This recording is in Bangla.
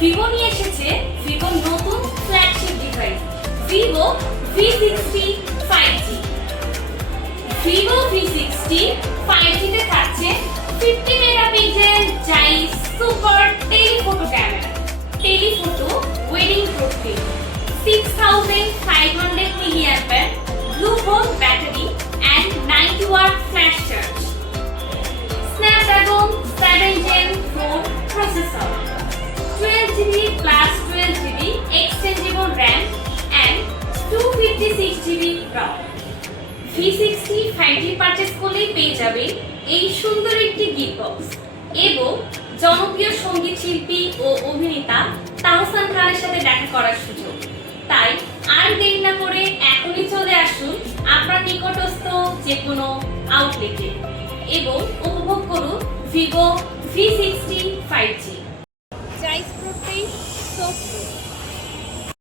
ভিভো নিয়ে এসেছে ভিভোর নতুন flagship device Vivo V60 5G। Vivo V60 5G তে থাকছে 50 megapixel Zeiss super telephoto camera, telephoto wedding profile, 6500 mAh Blue Volt battery and 90 watt flash charge, Snapdragon 7 Gen 4 processor, 12GB plus 12GB extendable RAM and 256GB ROM। V60 5G purchase করলেই পেয়ে যাবে এই সুন্দর একটি গিফট বক্স এবং জনপ্রিয় সঙ্গীত শিল্পী ও অভিনেতা তাহসান খানের সাথে দেখা করার সুযোগ। তাই আর দেরি না করে এখনই চলে আসুন আপনার নিকটস্থ যে কোনো আউটলেটে এবং উপভোগ করুন ভিভো V60 5G।